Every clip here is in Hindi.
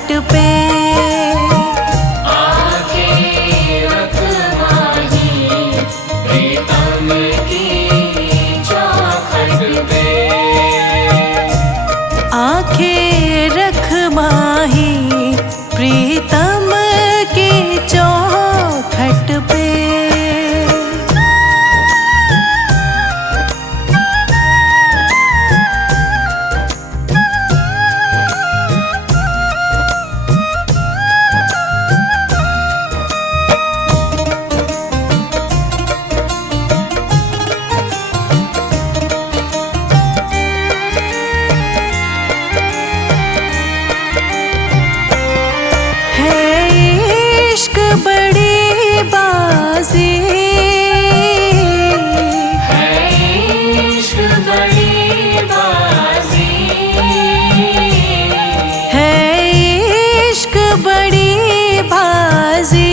चौखट पे। आंखें रख माही प्रीतम की चौखट पे। आंखें रख माही प्रीतम की चौखट पे। बड़ी बाजी है इश्क बड़ी बाजी। है इश्क बड़ी बाजी।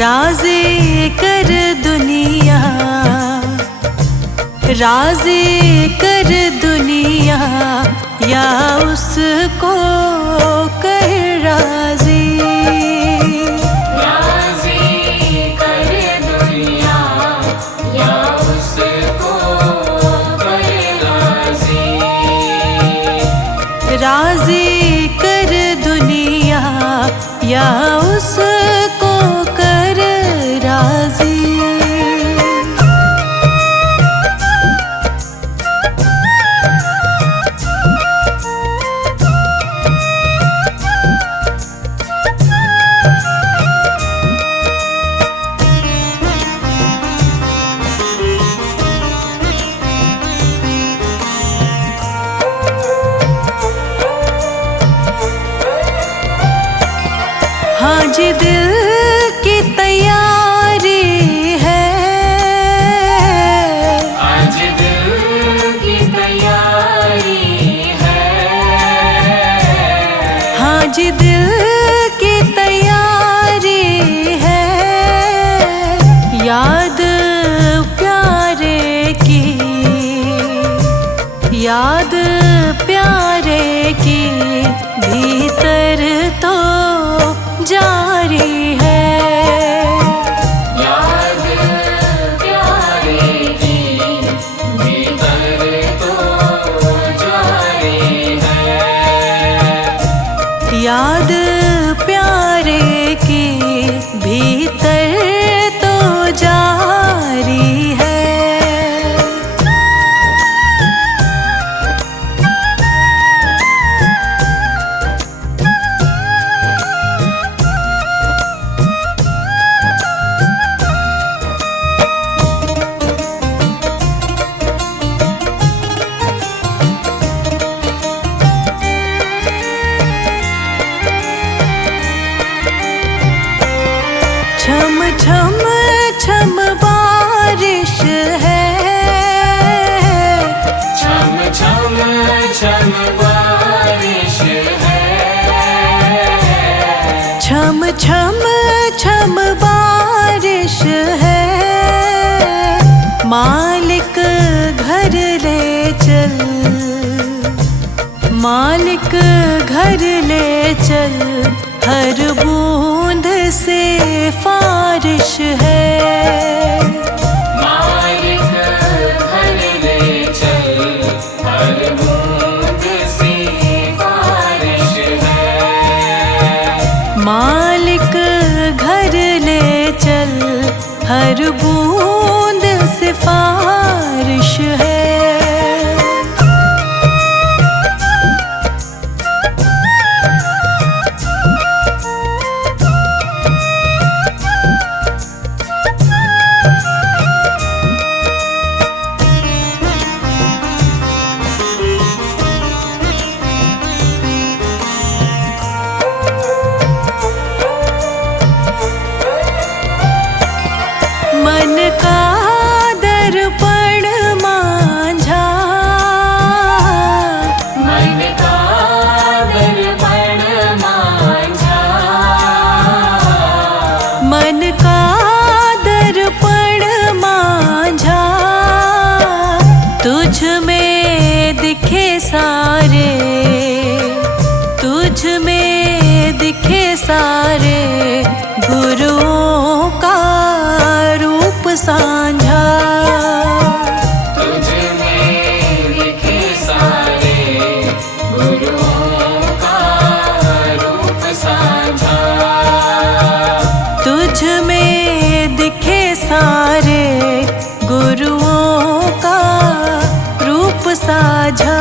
राज़ी कर दुनिया, राज़ी कर दुनिया या उसको कर राज़ी। राज़ी कर दुनिया या उसको कर राज़ी। हाँ जी दिल की तैयारी है। आज दिल की तैयारी है। हाँ जी दिल की तैयारी है। याद प्यारे की, याद प्यारे की भीतर तो जारी है। याद प्यारे की भीतर तो जारी है। याद प्यारे की भीतर तो जारी है। छम छम छम बारिश है। छम छम छम बारिश है। छम छम छम बारिश है। मालिक घर ले चल, मालिक घर ले चल हर बूंद से फारिश है। मालिक घर ले चल हर बूंद से बारिश है। मालिक घर ले चल हर बूंद से फारिश है। मन का दर्पण तुझ में दिखे सारे गुरुओं का रूप साझा। तुझ में दिखे सारे गुरुओं का रूप साझा। तुझ में दिखे सारे गुरुओं का रूप साझा।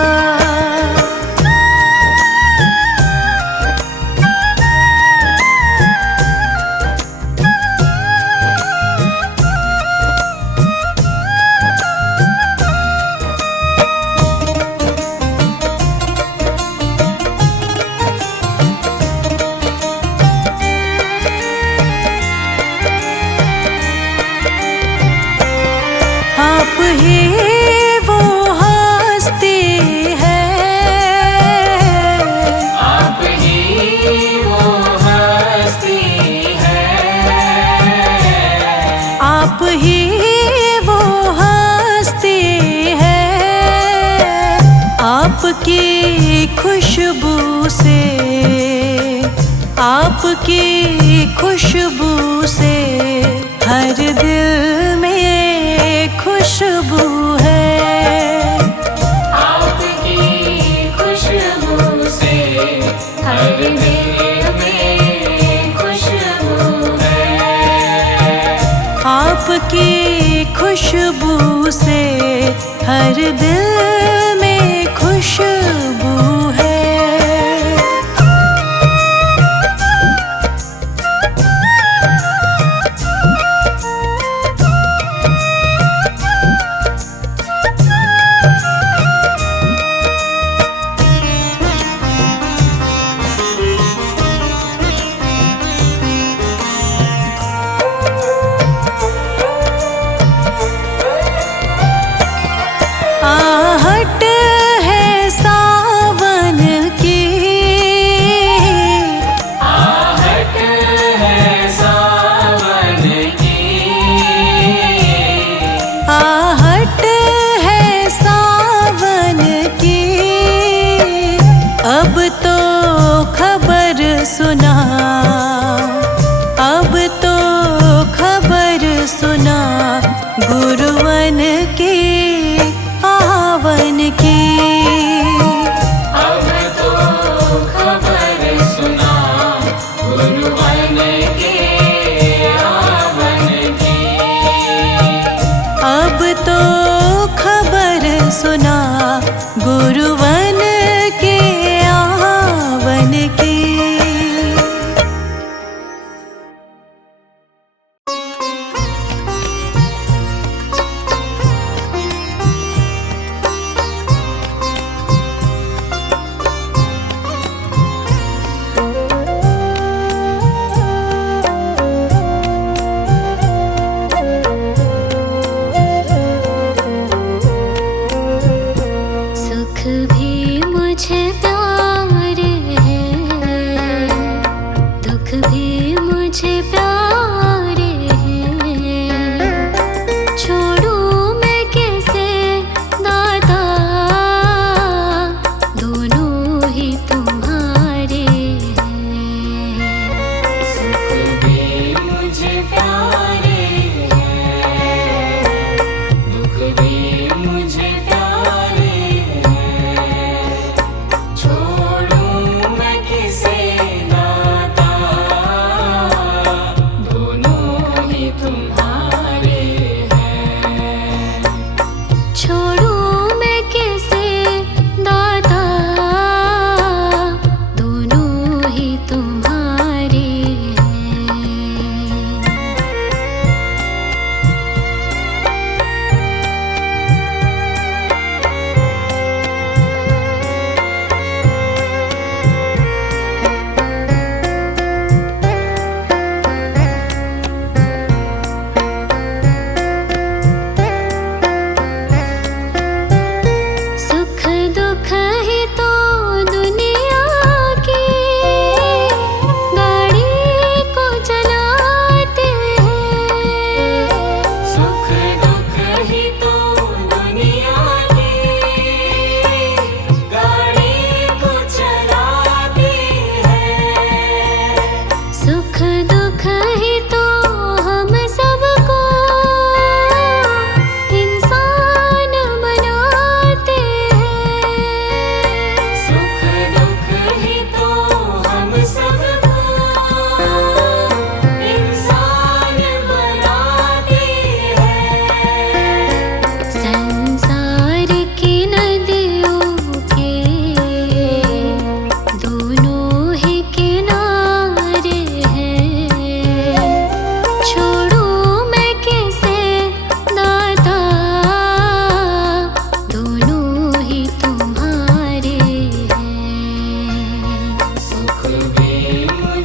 आप ही वो हस्ती है, आप ही वो हस्ती है। आप ही वो हस्ती है। आपकी खुशबू से, आपकी खुशबू से हर दिल में खुशबू है। आपकी खुशबू से हर दिल में खुशबू है। आपकी खुशबू से हर दिल में खुशबू है। आहट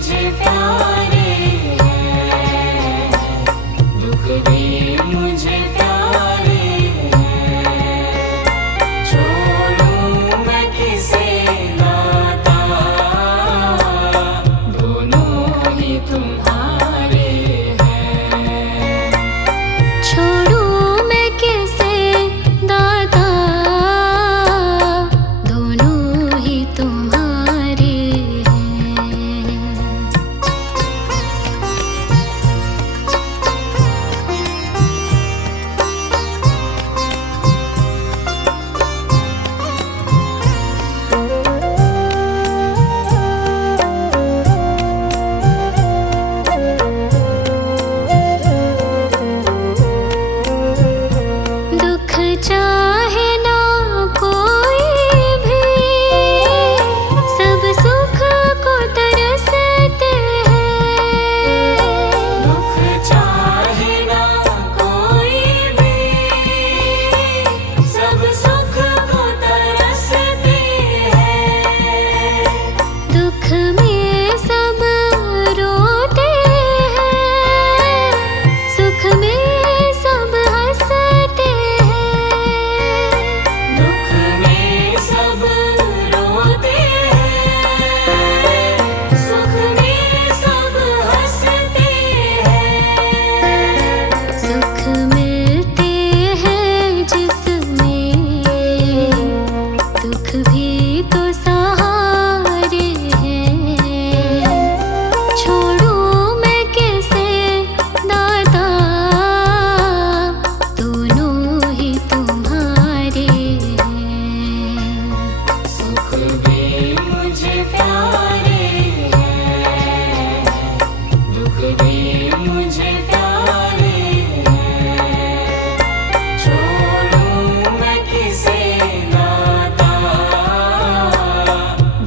मुझे प्यारे हैं, दुख भी मुझे प्यारे हैं। छोड़ूं मैं किसे नाता, दोनों ही तुम्हारे हैं। छोड़ूं मैं किसे दाता, दोनों ही तुम्हारे हैं। दुख चाहे ना कोई भी, सब सुख को तरसते हैं। दुख चाहे ना कोई भी, सब सुख को तरसते हैं। दुख में सब रोते हैं, सुख में सब हंसते हैं। दुख में सब रोते हैं, सुख में सब हंसते हैं। सुख मिलते हैं जिसमें, दुख भी तो सहारे हैं। छोड़ूं मैं किसे दाता, दोनों ही तुम्हारे हैं। सुख भी मुझे प्यारे हैं, दुख भी मुझे प्यारे हैं। छोड़ूं मैं किसे नाता,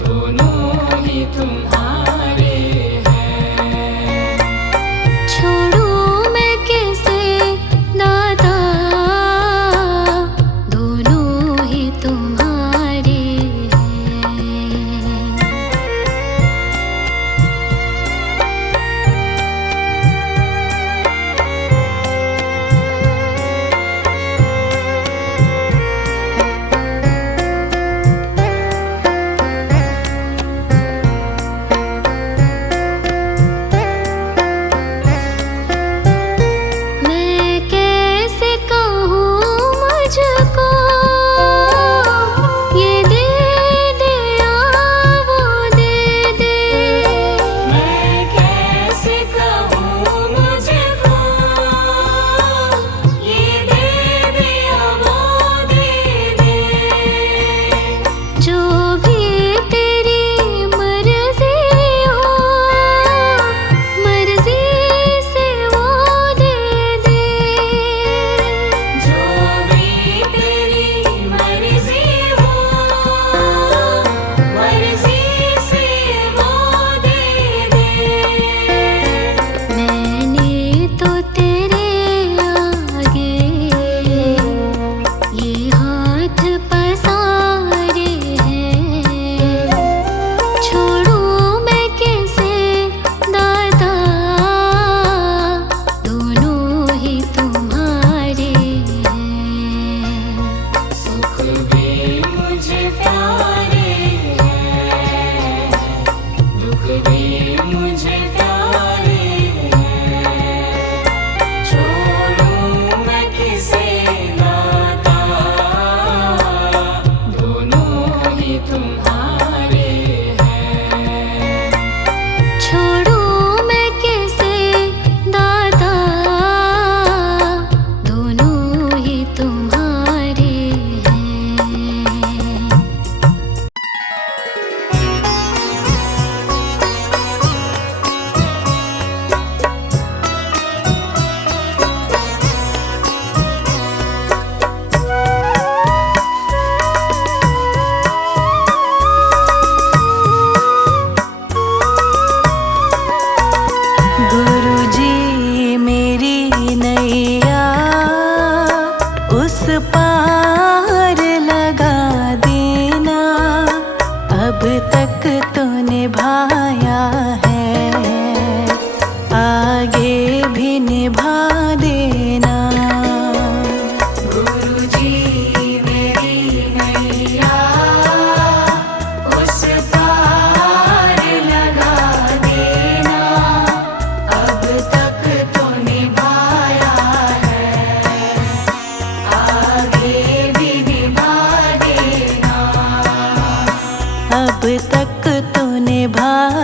दोनों ही तुम्हारे हैं। छोड़ूं मैं किसे दाता, दोनों ही तुम्हारे हैं। मैं कैसे कहूँ मुझको, ये दे दे या वो दे दे। मैं कैसे कहूँ मुझको, ये दे दे या वो दे दे। जो भी तेरी मर्जी हो, मर्जी से वो दे दे। जो भी तेरी मर्जी हो, मर्जी से वो दे दे। मैंने तो तेरे आगे ये हाथ पसारे हैं। छोड़ूं मैं किसे दाता, दोनों ही तुम्हारे हैं। सुख भी मुझे प्यारे हैं, दुख भी मुझे प्यारे हैं। छोड़ूं मैं किसे नाता, दोनों ही तुम्हारे हैं। छोड़ूं मैं किसे दाता, दोनों ही तुम्हारे हैं।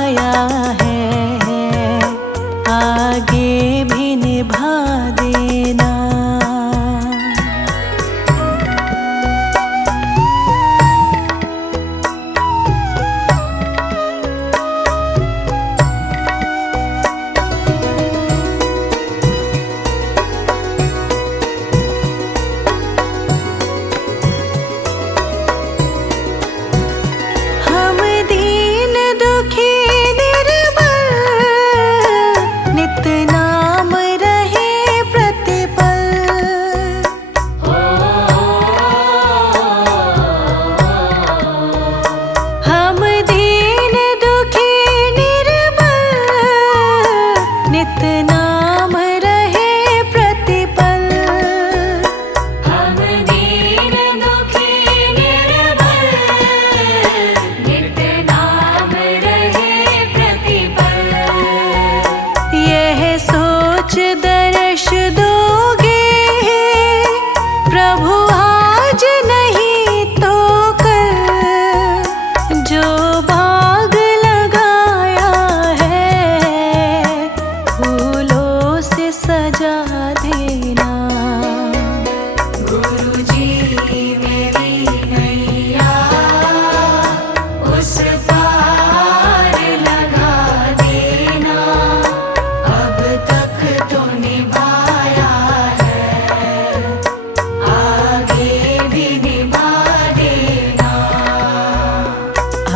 निभाया है, आगे भी निभा देना। हम दीन दुखी निर्बल, नित नाम रहे प्रतिपल। हम दीन दुखी निर्बल, नित नाम रहे प्रतिपल। हम दीन दुखी निर्बल, नित नाम रहे प्रतिपल। यह सोच दर्श दोगे प्रभु आज नहीं तो कल, जो बाग लगाया है फूलों से सजा देना। गुरुजी मेरी नैया उस पार लगा देना, अब तक तो निभाया है, आगे भी निभा देना।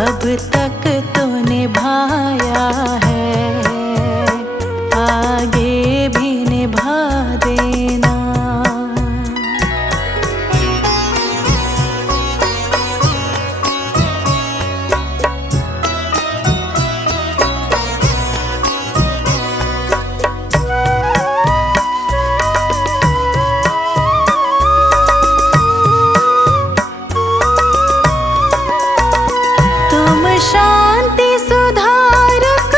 अब तक तो निभाया है, आगे भी निभा देना। तुम शांति सुधारक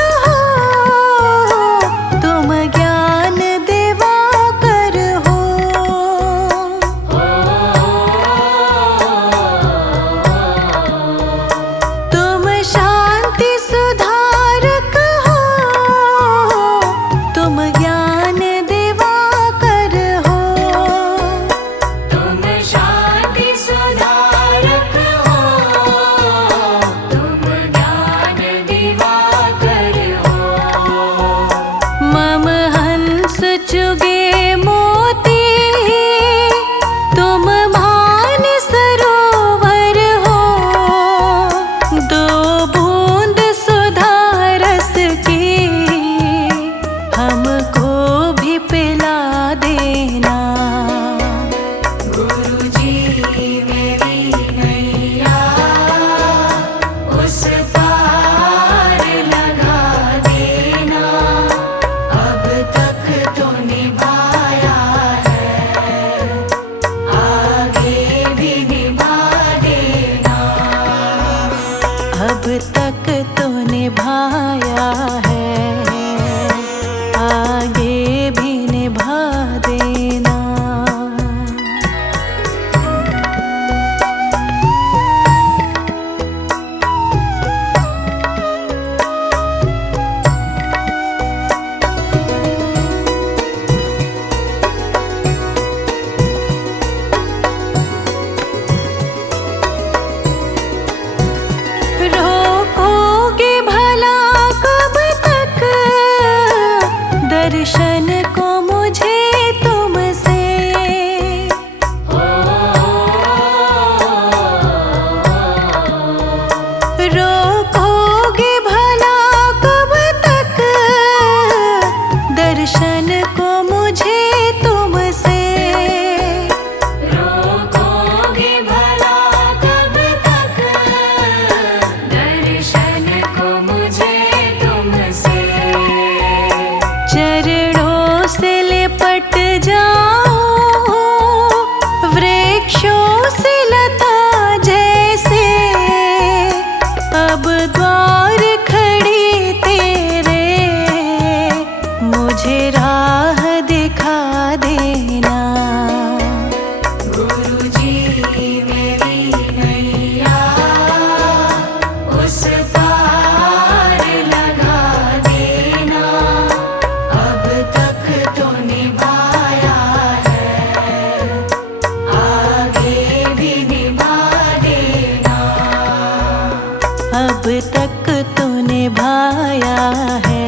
है,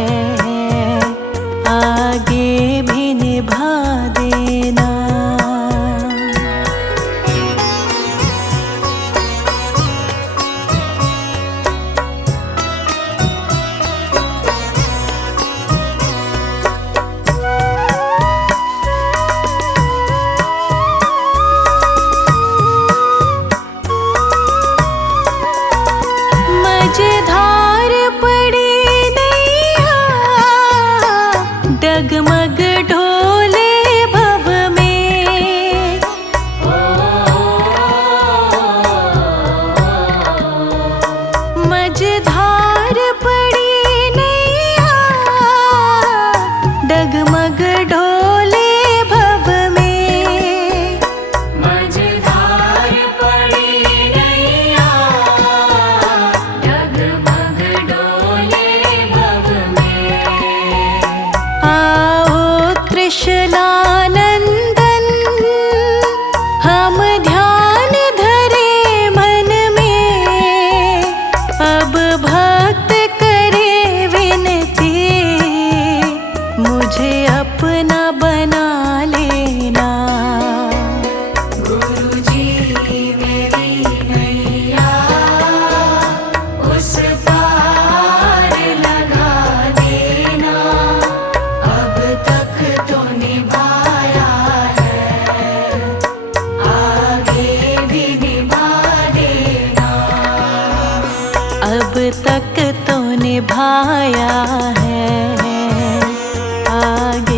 आगे भी निभा देना। मझधार पड़ी नैया, डगमग ढोले भव में। मझधार पड़ी नैया, डगमग ढोले भव में। मझधार पड़ी नैया, डगमग डोले भव में। आओ त्रिशलानंदन, हम ध्यान धरे मन में। अब भक्त करे विनती, मुझे अपना बना लेना। गुरुजी मेरी नैया उस पार लगा देना। अब तक तो निभाया है, आगे भी निभा देना। अब तक तो निभाया है, आगे